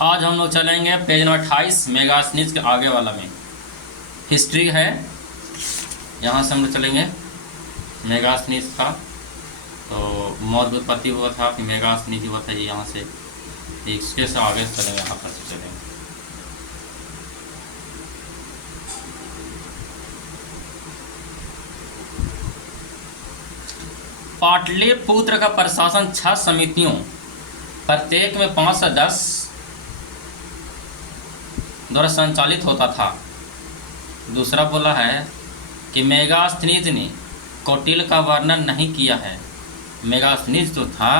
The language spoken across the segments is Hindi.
आज हम लोग चलेंगे पेज नंबर 28 मेगास्थनीज के आगे वाला में हिस्ट्री है। यहाँ से हम लोग चलेंगे मेगास्थनीज का। तो मौर्य उत्पत्ति हुआ था, फिर मेगास्थनीज हुआ था, ये यहाँ से इसके से आगे चलेंगे, यहाँ पर से चलेंगे। पाटलिपुत्र का प्रशासन 6 समितियों, प्रत्येक में 5 से 10 द्वारा संचालित होता था। दूसरा बोला है कि मेगास्थनीज ने कौटिल्य का वर्णन नहीं किया है। मेगास्थनीज जो था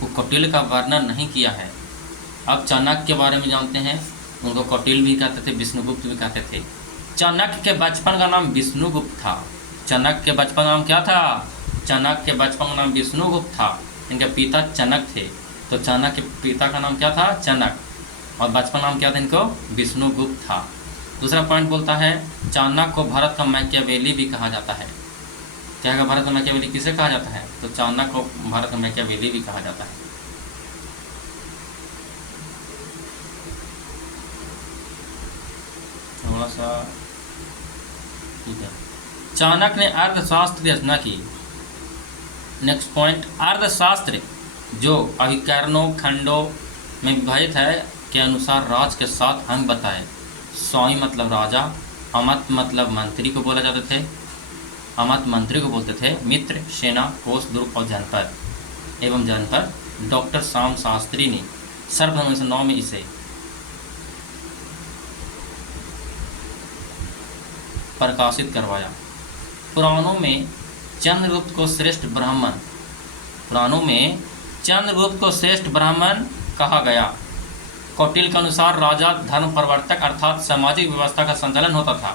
वो कौटिल्य का वर्णन नहीं किया है। अब चाणक्य के बारे में जानते हैं, उनको कौटिल्य भी कहते थे, विष्णुगुप्त भी कहते थे। चाणक्य के बचपन का नाम विष्णुगुप्त था। चाणक्य के बचपन का नाम क्या था? चाणक्य के बचपन का नाम विष्णुगुप्त था। इनके पिता चनक थे, तो चाणक्य के पिता का नाम क्या था? चनक, और बचपन नाम क्या था इनको? विष्णुगुप्त था। दूसरा पॉइंट बोलता है चाणक्य को भारत का मैकियावेली भी कहा जाता है। क्या है भारत का मैकियावेली किसे कहा जाता है? तो चाणक्य को भारत का मैकियावेली भी कहा जाता है। थोड़ा सा ठीक है। चाणक्य ने अर्थशास्त्र की रचना की। नेक्स्ट पॉइंट, अर्थशास्त्र जो अभिकरणों खंडों में विभाजित है के अनुसार राज्य के 7 अंग बताए। स्वामी मतलब राजा, अमत मतलब मंत्री को बोला जाते थे, अमत मंत्री को बोलते थे, मित्र, सेना, कोष, दुर्ग और जनपद एवं जनपद। डॉक्टर श्याम शास्त्री ने सर्वप्रथम 1909 में इसे प्रकाशित करवाया। पुराणों में चंद्रगुप्त को श्रेष्ठ ब्राह्मण कहा गया। कौटिल्य के अनुसार राजा धर्म प्रवर्तक अर्थात सामाजिक व्यवस्था का संचालन होता था।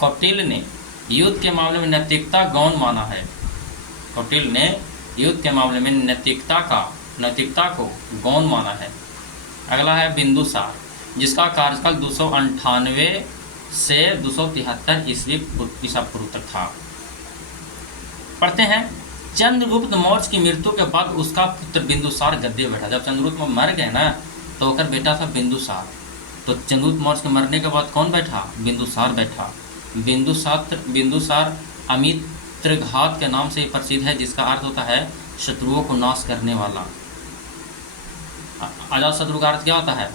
कौटिल्य ने युद्ध के मामले में नैतिकता गौण माना है। कौटिल्य ने युद्ध के मामले में नैतिकता को गौण माना है। अगला है बिंदुसार, जिसका कार्यकाल 298 से 273 ईसा पूर्व तक था। पढ़ते हैं, चंद्रगुप्त मौर्य की मृत्यु के बाद उसका पुत्र बिंदुसार गद्दी बैठा। जब चंद्रगुप्त मर गए ना तो उसका बेटा था बिंदुसार। तो चंद्रगुप्त मौर्य के मरने के बाद कौन बैठा? बिंदुसार बैठा। बिंदुसार अमित्रघात के नाम से प्रसिद्ध है, जिसका अर्थ होता है शत्रुओं को नाश करने वाला। अजात शत्रु का अर्थ क्या होता है?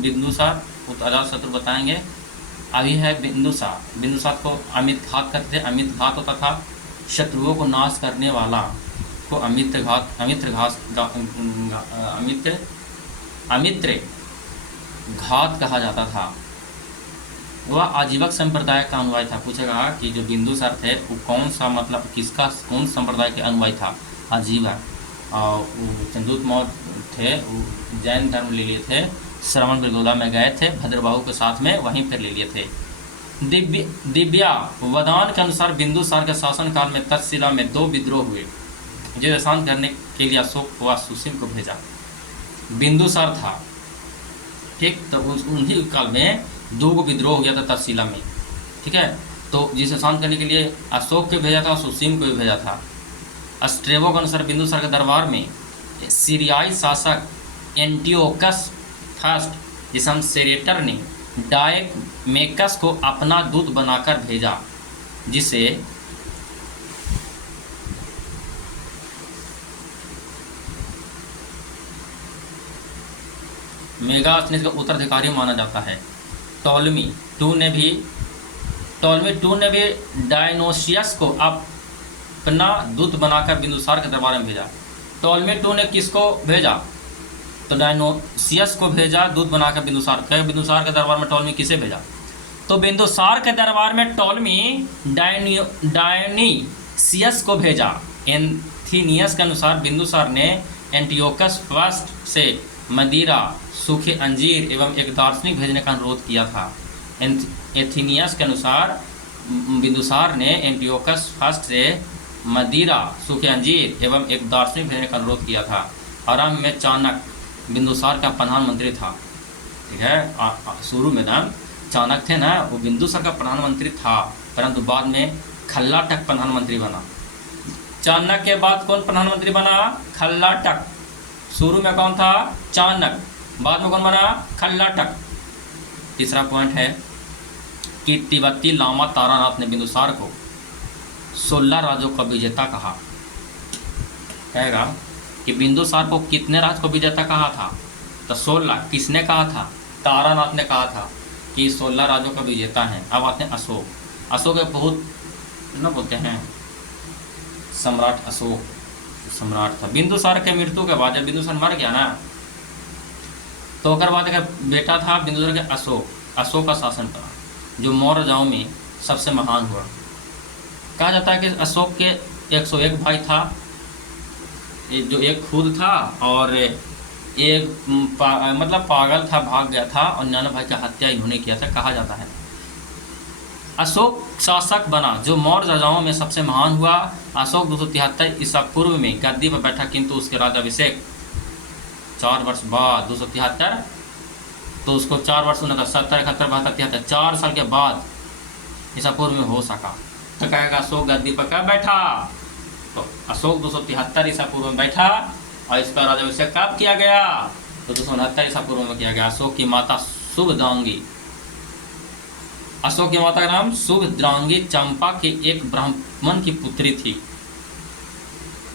बिंदुसार अजात शत्रु बताएंगे। अभी है बिंदुसार को अमित घात करते थे। अमित घात होता था शत्रुओं को नाश करने वाला, को अमित्र घात कहा जाता था। वह आजीवक संप्रदाय का अनुयायी था। पूछेगा कि जो बिंदुसार थे वो कौन संप्रदाय के अनुयायी था? आजीवक। और चंद्रगुप्त मौर्य थे वो जैन धर्म ले लिए थे। श्रवण बेलगोला में गए थे भद्रबाहु के साथ में, वहीं पर ले लिए थे। दिव्यावदान के अनुसार बिंदुसार के शासनकाल में तक्षशिला में 2 विद्रोह हुए, जिसे शांत करने के लिए अशोक व सुसीम को भेजा। बिंदुसार था, ठीक, तो उन्हीं काल में 2 विद्रोह हो गया था तक्षशिला में, ठीक है। तो जिसे शांत करने के लिए अशोक को भेजा था, सुसीम को भी भेजा था। स्ट्रेबो के अनुसार बिंदुसार के दरबार में सीरियाई शासक एंटियोकस फर्स्ट, जिसे हम सेरेटर ने डायमेकस को अपना दूत बनाकर भेजा, जिसे मेगास्थनीज का उत्तराधिकारी माना जाता है। टॉलमी टू ने भी डायनोसियस को अपना दूत बनाकर बिंदुसार के दरबार में भेजा। टॉलमी टू ने किसको भेजा? तो डायनोसियस को भेजा दूत बनाकर बिंदुसार के दरबार में। टॉलमी किसे भेजा? तो बिंदुसार के दरबार में टॉलमी डायनीसियस को भेजा। एंथीनियस के अनुसार बिंदुसार ने एंटियोकस फर्स्ट से मदिरा, सूखे अंजीर एवं एक दार्शनिक भेजने का अनुरोध किया था। एंथीनियस के अनुसार बिंदुसार ने एंटियोकस फर्स्ट से मदिरा, सूखे अंजीर एवं एक दार्शनिक भेजने का अनुरोध किया था। आरंभ में चाणक्य बिंदुसार का प्रधानमंत्री था, ठीक है। शुरू में ना चाणक्य थे ना, वो बिंदुसार का प्रधानमंत्री था, परंतु बाद में खल्लाटक प्रधानमंत्री बना। चाणक्य के बाद कौन प्रधानमंत्री बना? खल्लाटक। शुरू में कौन था? चाणक्य। बाद में कौन बना? खल्लाटक। तीसरा पॉइंट है कि तिब्बती लामा तारानाथ ने बिंदुसार को 16 राज्यों का विजेता कहा। कहेगा कि बिंदुसार को कितने राज्य को विजेता कहा था? तो 16। किसने कहा था? तारानाथ ने कहा था कि 16 राज्यों का विजेता है। अब आते हैं अशोक। अशोक एक बहुत ना बोलते हैं सम्राट, अशोक सम्राट था। बिंदुसार के मृत्यु के बाद जब बिंदुसार मर गया ना, तो ओकर बाद एक बेटा था बिंदुसार के अशोक। अशोक का शासन था जो मौर्य राजाओं में सबसे महान हुआ। कहा जाता है कि अशोक के 101 भाई था, जो एक खुद था और एक मतलब पागल था, भाग गया था, और 99 भाई की हत्या इन्होंने किया था, कहा जाता है। अशोक शासक बना जो मौर्य राजाओं में सबसे महान हुआ। अशोक 273 ईसा पूर्व में गद्दी पर बैठा, किंतु उसके राज्याभिषेक 4 वर्ष बाद 273, तो उसको 4 वर्ष होना था, 70, 71, 72, 73, 4 साल के बाद ईसा पूर्व में हो सका। तो कहेगा अशोक गद्दी पर कब बैठा? तो अशोक 273 ईसा पूर्व में बैठा, और इसका राज्याभिषेक कब किया गया? तो 269 ईसा पूर्व में किया गया। अशोक की माता शुभद्रांगी, अशोक की माता का नाम शुभद्रांगी चंपा के एक ब्राह्मण की पुत्री थी।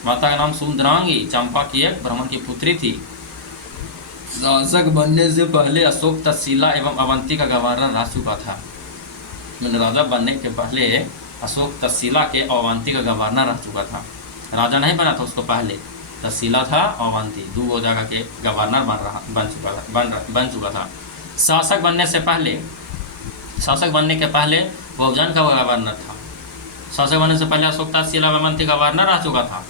माता का नाम शुभद्रांगी चंपा की एक ब्राह्मण की पुत्री थी। शासक बनने से पहले अशोक तक्षशिला एवं अवंती का गवर्नर रह चुका था। राजा बनने के पहले अशोक तक्षशिला के अवंती का गवर्नर रह चुका था। राजा नहीं बना था उसको पहले, तक्षशिला था, अवंती दो जगह के गवर्नर बन चुका था। शासक बनने के पहले वो उज्जैन का गवर्नर था। शासक बनने से पहले अशोक तक्षशिला अवंती गवर्नर रह चुका था,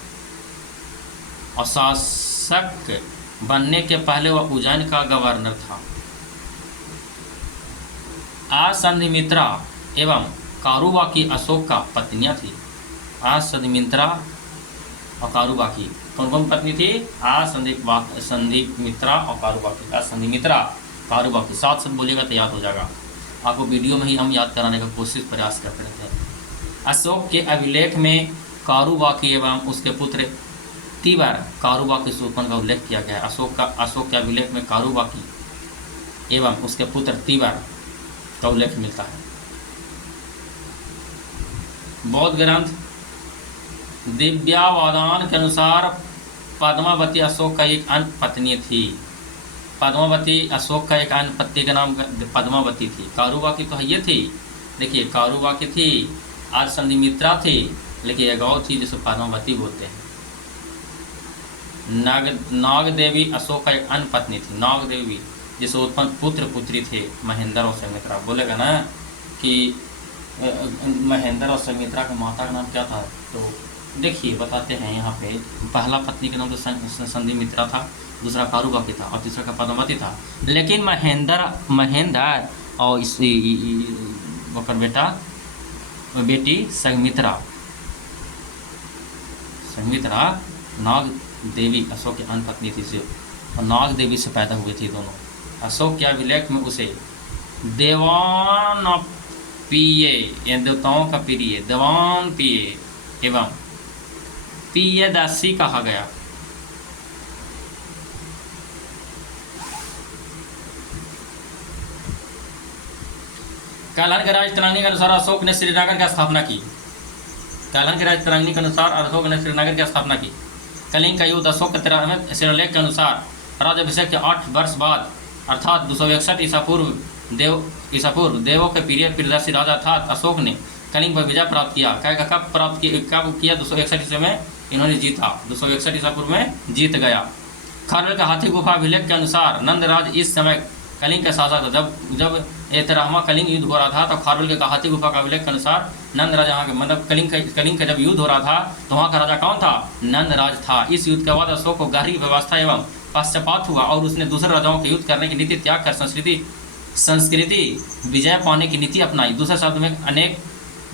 और शासक बनने के पहले वह उज्जैन का गवर्नर था। असंधिमित्रा एवं कारुबाकी अशोक का पत्नियां थी। असंधिमित्रा और कारुबाकी कौन कौन पत्नी थी? असंधिमित्रा और कारुबाकी। असंधिमित्रा, कारुबाकी, साथ साथ बोलिएगा तो याद हो जाएगा आपको। वीडियो में ही हम याद कराने का प्रयास करते रहते हैं। अशोक के अभिलेख में कारुबाकी एवं उसके पुत्र तीवर कारुबाकी शूरपन का उल्लेख किया गया है। अशोक के अभिलेख में कारुबाकी एवं उसके पुत्र तीवर का उल्लेख मिलता है। बौद्ध ग्रंथ दिव्यावधान के अनुसार पद्मावती अशोक का एक अन्य पत्नी थी। पद्मावती अशोक का एक अन्य पत्नी का नाम पद्मावती थी। कारुबाकी तो ये थी, देखिए कारुबाकी थी, असंधिमित्रा थी, लेकिन एक और थी जिसे पद्मावती बोलते हैं। नाग देवी अशोक का एक अन्य पत्नी थी। नाग देवी जिसे उत्पन्न पुत्र पुत्री थे महेंद्र और सुमित्रा। बोलेगा ना कि महेंद्र और सुमित्रा की माता का नाम क्या था? तो देखिए बताते हैं यहाँ पे। पहला पत्नी का नाम तो संधिमित्रा था, दूसरा कारुबाकी था, और तीसरा का पद्मावती था। लेकिन महेंद्र और इस बेटी संघमित्रा नाग देवी अशोक की अन्य पत्नी थी से, और नाग देवी से पैदा हुए थे दोनों। अशोक के अभिलेख में उसे देवान पिये, देवताओं का प्रिय, देवान पिये एवं पियदासी कहा गया। कालान के राजतरंगी के अनुसार अशोक ने श्रीनगर की स्थापना की। कालान के राजतरंगी के अनुसार अशोक ने श्रीनगर की स्थापना की। कलिंग का युद्ध अशोक के 13वें शिलालेख के अनुसार राज्याभिषेक के 8 वर्ष बाद अर्थात 261 ईसा पूर्व देवों के प्रिय प्रियदर्शी राजा अर्थात अशोक ने कलिंग पर विजय प्राप्त किया। कब किया? 261 ईसा में इन्होंने जीता। 261 ईसा पूर्व में जीत गया। खारवेल का हाथी गुफा अभिलेख के अनुसार नंदराज इस समय कलिंग का शासक था। जब 13वां कलिंग युद्ध हो रहा था, तो खारवेल के हाथी गुफा का अभिलेख के अनुसार नंदराज यहाँ के मतलब कलिंग का जब युद्ध हो रहा था, तो वहाँ का राजा कौन था? नंदराज था। इस युद्ध के बाद अशोक को गहरी व्यवस्था एवं पश्चाताप हुआ, और उसने दूसरे राजाओं के युद्ध करने की नीति त्याग कर संस्कृति विजय पाने की नीति अपनाई। दूसरे शब्द में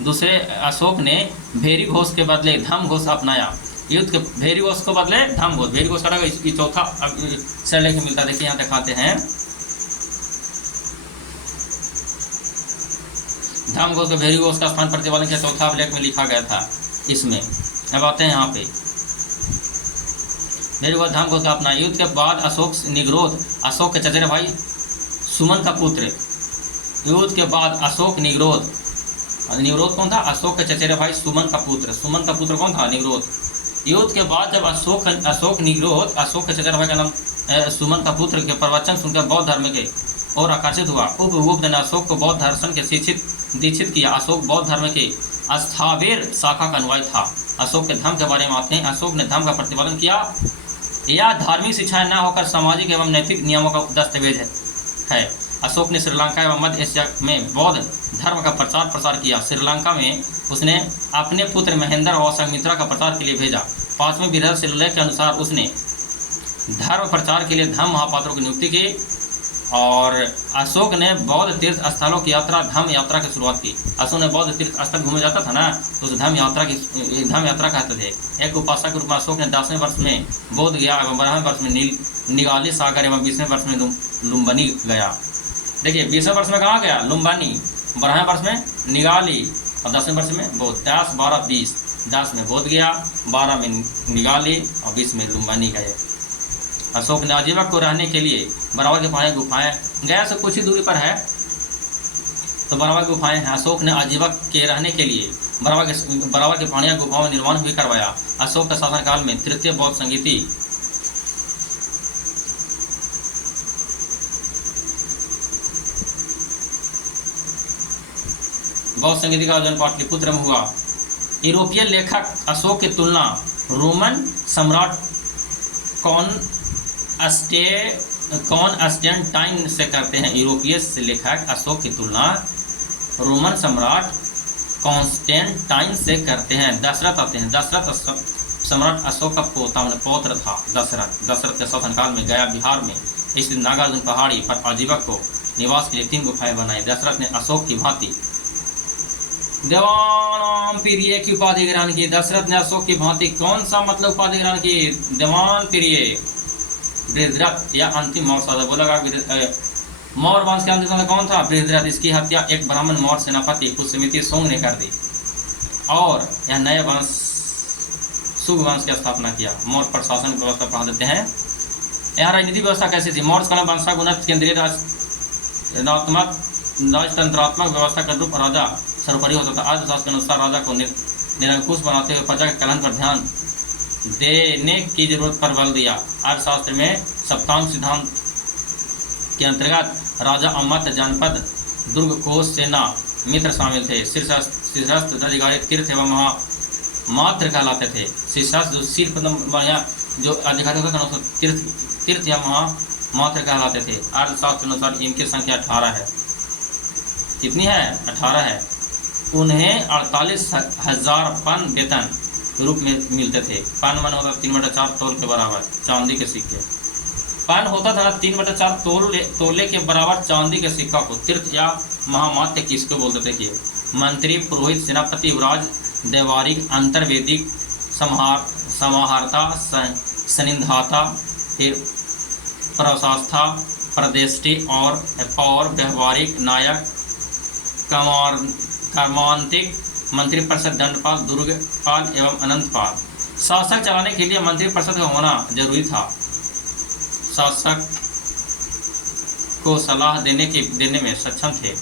दूसरे अशोक ने भेरी घोष के बदले धम घोष अपनाया। युद्ध के भेरी घोष को बदले धम घोष। भेरी घोष का इसकी चौथा शिलालेख मिलता है। देखिए यहाँ दिखाते हैं, धम घोष के भेरी घोष का स्थान प्रतिपादन के चौथा अभिलेख में लिखा गया था। इसमें अब आते हैं यहाँ पे मेरे को धर्म को क्या अपना। युद्ध के बाद अशोक निग्रोध, अशोक के चचेरे भाई सुमन का पुत्र। युद्ध के बाद अशोक निग्रोध, निग्रोध कौन था? अशोक के चचेरे भाई सुमन का पुत्र। सुमन का पुत्र कौन था? निग्रोध। युद्ध के बाद जब अशोक निग्रोध, अशोक के चचेरे भाई का नाम सुमन का पुत्र के प्रवचन सुनकर बौद्ध धर्म के और आकर्षित हुआ। उपगुप्त ने अशोक को बौद्ध दर्शन के दीक्षित किया। अशोक बौद्ध धर्म के स्थावर शाखा का अनुयायी था। अशोक के धर्म के बारे में आते हैं। अशोक ने धर्म का प्रतिपादन किया। यह धार्मिक शिक्षाएं न होकर सामाजिक एवं नैतिक नियमों का दस्तावेज है। अशोक ने श्रीलंका एवं मध्य एशिया में बौद्ध धर्म का प्रचार प्रसार किया। श्रीलंका में उसने अपने पुत्र महेंद्र और संघमित्रा का प्रचार के लिए भेजा। 5वें बृहद शिलालेख के अनुसार उसने धर्म प्रचार के लिए धर्म महापात्रों की नियुक्ति की। और अशोक ने बौद्ध तीर्थ स्थलों की यात्रा, धम्म यात्रा की शुरुआत की। अशोक ने बौद्ध तीर्थ स्थल घूमे जाता था ना, तो उसे धम्म यात्रा कहते थे। एक उपासक के रूप में अशोक ने 10वें वर्ष में बोध गया एवं 12वें वर्ष में निगाली सागर एवं 20वें वर्ष में लुम्बिनी गया। देखिए 20वें वर्ष में कहाँ गया? लुम्बिनी। 12वें वर्ष में निगाली और 10वें वर्ष में बोध। 10, 12, 20। 10 में बोध गया, 12 में निगाली और 20 में लुम्बिनी गए। अशोक ने आजीवक को रहने के लिए बराबर के पहाड़ी गुफाएं, गया से कुछ ही दूरी पर है तो बराबर गुफाएं हैं। अशोक ने आजीवक के रहने के लिए बराबर के पहाड़ियां गुफाओं में निर्माण भी करवाया। अशोक के शासनकाल में तृतीय बौद्ध संगीति का आयोजन पाटलिपुत्र में हुआ। यूरोपीय लेखक अशोक की तुलना रोमन सम्राट कॉन्स्टेंटाइन से करते हैं। यूरोपीय लेखक अशोक की तुलना रोमन सम्राट कॉन्स्टेंटाइन से करते हैं। दशरथ आते हैं। दशरथ सम्राट अशोक का पौत्र था। दशरथ के शासनकाल में गया बिहार में स्थित नागार्जुन पहाड़ी पर आजीवक को निवास के लिए 3 गुफाएं बनाई। दशरथ ने अशोक की भांति देवानाम प्रिय की उपाधि ग्रहण की। दशरथ ने अशोक की भांति कौन सा मतलब उपाधि ग्रहण की? देवान प्रिय। बृहद्रथ या अंतिम मौर्य शासक बोलेगा। मौर्य वंश के अंतिम शासक कौन था? बृहद्रथ। इसकी हत्या एक ब्राह्मण मौर्य सेनापति पुष्यमित्र सोंग ने कर दी और यह नए वंश शुभ वंश की स्थापना किया। मौर्य प्रशासन व्यवस्था पढ़ा देते हैं। यहाँ राजनीतिक व्यवस्था कैसी थी? मौर्य काल में वंशागुणित केंद्रीय राजतंत्रात्मक व्यवस्था का रूप राजा सर्वोपरि होता था। अर्थशास्त्र के अनुसार राजा को निरंकुश बनाते हुए प्रजा के कल्याण पर ध्यान देने की जरूरत पर बल दिया। अर्थशास्त्र में सप्तांग सिद्धांत के अंतर्गत राजा, अमत, जनपद, दुर्ग, कोष, सेना, मित्र शामिल थे। शीर्षस्थ अधिकारी तीर्थ एवं महामात्र कहलाते थे। शीर्षस्थ जो सिर बढ़िया जो अधिकारी होता था तीर्थ या महामात्र कहलाते थे। अर्थशास्त्र के अनुसार इनकी संख्या 18 है। कितनी है? 18 है। उन्हें 48,000 पन वेतन रूप में मिलते थे। पन मन होता 3/4 तोल के बराबर चांदी के सिक्के। पन होता था 3/4 तोले के बराबर चांदी के सिक्का को तीर्थ या महामात्य किसको बोलते थे कि मंत्री, पुरोहित, सेनापति, युवराज, देवारिक, अंतर्वेदिक, समाहर्ता, सनिधाता, फिर प्रशास्ता, प्रदेष्टि और व्यवहारिक, नायक, कर्मांतिक, मंत्रिपरिषद, दंडपाल, दुर्गपाल एवं अनंतपाल। शासक चलाने के लिए मंत्रिपरिषद का होना जरूरी था। शासक को सलाह देने में सक्षम थे।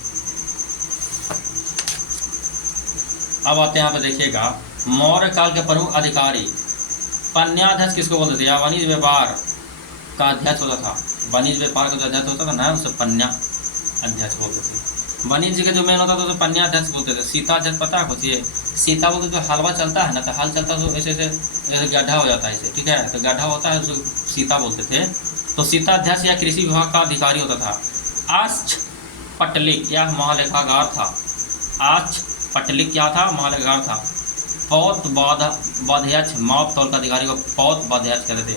अब आते हैं यहाँ पे देखिएगा मौर्य काल के प्रमुख अधिकारी। पन्याध्यक्ष किसको बोलते थे? या वाणिज्य व्यापार का अध्यक्ष होता था। वाणिज्य व्यापार का जो अध्यक्ष होता था ना उसे पन्या अध्यक्ष बोलते थे। वाणिज्य का जो मेन होता था तो पन्याध्यक्ष बोलते थे। सीता अध्यक्ष पता है कुछ? ये सीता बोलते जो हलवा चलता है ना, तो हल चलता तो ऐसे ऐसे गड्ढा हो जाता है इसे, ठीक है, तो गड्ढा होता है जो सीता बोलते थे। तो सीता अध्यक्ष या कृषि विभाग का अधिकारी होता था। आच्छ पटलिक यह महालेखागार था। आच्छ पटलिक क्या था? महालेखागार था। पौत बाध्यक्ष माप तौल का अधिकारी को पौत बाध्यक्ष कहते थे।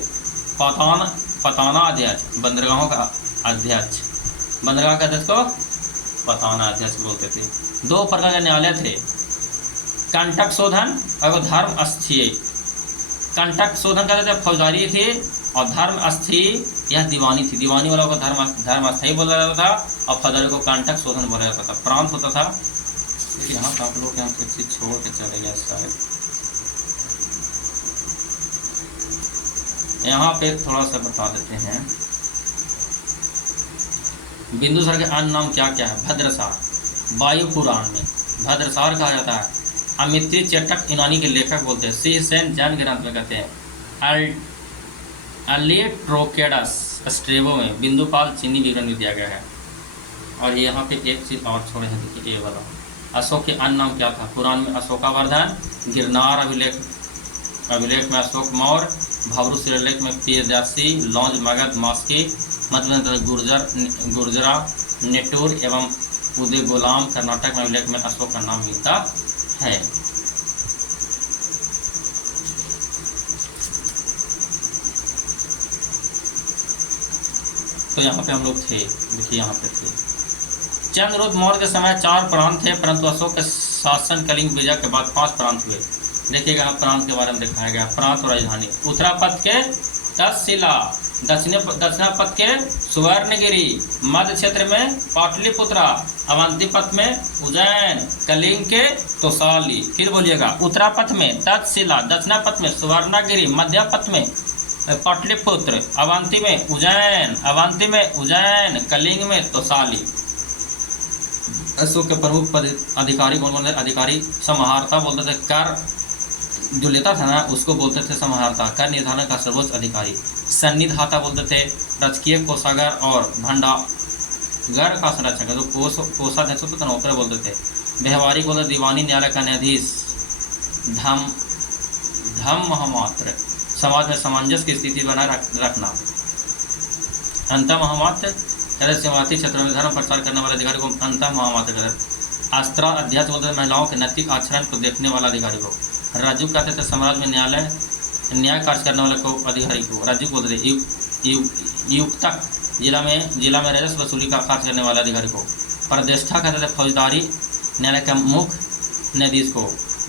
पताना अध्यक्ष बंदरगाहों का अध्यक्ष। बंदरगाह के अध्यक्ष को पताना अध्यक्ष बोलते थे। 2 प्रकार के न्यायालय थे, कंटक शोधन और धर्म अस्थीय। कंटक शोधन कहते थे फौजदारी थी और धर्म अस्थीय यह दीवानी थी। दीवानी वालों को धर्म अस्थायी बोला जाता था और फौजदारी को कंटक शोधन बोला जाता था। प्रांत होता था। देखिए यहाँ आप लोग यहाँ कुछ चीज छोड़ के चले गए शायद। यहाँ पे थोड़ा सा बता देते हैं। बिंदुसार के अन्य नाम क्या क्या है? भद्रसार, वायु पुराण में भद्रसार कहा जाता है। अमित्री चेटक यूनानी के लेखक बोलते हैं। सी सेन जैन ग्रंथ में कहते हैं। अलिट्रोकेडस स्ट्रेबो में बिंदुपाल चीनी विवरण में दिया गया है। और यहाँ पे एक चीज़ और छोड़े हैं, देखिए ये वाला, अशोक के अन्य नाम क्या था? पुराण में अशोकावर्धन, गिरनार अभिलेख में अशोक मौर्य, भावरू शिलालेख में प्रियदर्शी, लौंज मगध मास्की, मध्य गुर्जरा नेटूर एवं उदय गुलाम कर्नाटक में अभिलेख में अशोक का नाम मिलता है। तो यहाँ पे हम लोग थे, देखिए यहाँ पे थे। चंद्रगुप्त मौर्य के समय 4 प्रांत थे, परंतु अशोक के शासन कलिंग विजय के बाद 5 प्रांत हुए। देखिएगा प्रांत के बारे में दिखाया गया। प्रांत और राजधानी: उत्तरापथ के तक्षशिला, दक्षिणापथ के सुवर्णगिरी, मध्य क्षेत्र में पाटलिपुत्रा, अवंतीपथ में उज्जैन, कलिंग के तोसाली। फिर बोलिएगा, उत्तरापथ में तक्षशिला, दक्षिणापथ में सुवर्णगिरी, मध्यपथ में पाटलिपुत्र, अवंती में उज्जैन, कलिंग में तोसाली। अशोक के प्रमुख पद अधिकारी कौन कौन थे? अधिकारी समाहर्ता बोलते थे, कर जो लेता था ना उसको बोलते थे समाहर्ता, कर निर्धारण का सर्वोच्च अधिकारी। सन्निधाता बोलते थे राजकीय कोषागार और भंडार का संरक्षक, जो कोषाध्यक्ष होते थे नौकर बोलते थे। व्यवहारिक बोलते दीवानी न्यायालय का न्यायाधीश। धम महामात्र, समाज में सामंजस्य की स्थिति बनाए रखना। अंत महामात्र कहते सीमावर्ती क्षेत्रों में धर्म प्रचार करने वाले अधिकारी को अंत महामात्र कहते। अस्त्रा अध्यक्ष बोलते थे महिलाओं के नैतिक आचरण को देखने वाला अधिकारी को। राजू कहते थे समाज में न्याय कार्य करने वाले को अधिकारी को राजू बोलते थे। युक्तक जिला में राजस्व वसूली का कार्य करने वाले अधिकारी को। प्रदेष्टा कहते थे फौजदारी न्यायालय के मुख्य न्यायाधीश को।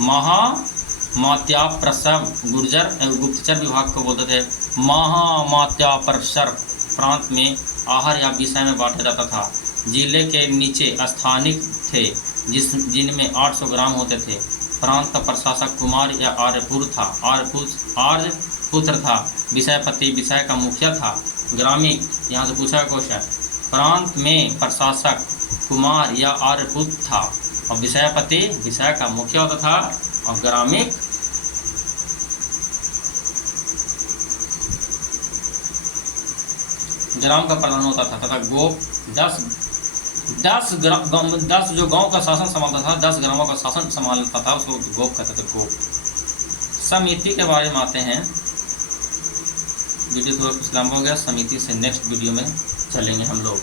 महामात्याप्रसव गुप्तचर विभाग को बोलते थे महामात्याप्रसव। प्रांत में आहार या विषय में बांटा जाता था। जिले के नीचे स्थानिक थे जिनमें 800 ग्राम होते थे। प्रांत का प्रशासक कुमार या आर्यपुत्र था। विषयपति विषय का मुखिया था। ग्रामीण, यहाँ से पूछा क्वेश्चन, प्रांत में प्रशासक कुमार या आर्यपुत्र था और विषयपति विषय का मुखिया होता था और ग्रामीण ग्राम का प्रधान होता था तथा गोप 10 जो गांव का शासन संभालता था, 10 ग्रामों का शासन संभालता था, उसको गोप कहते थे। गोप। समिति के बारे में आते हैं। वीडियो थोड़ा कुछ लंबा हो गया, समिति से नेक्स्ट वीडियो में चलेंगे हम लोग।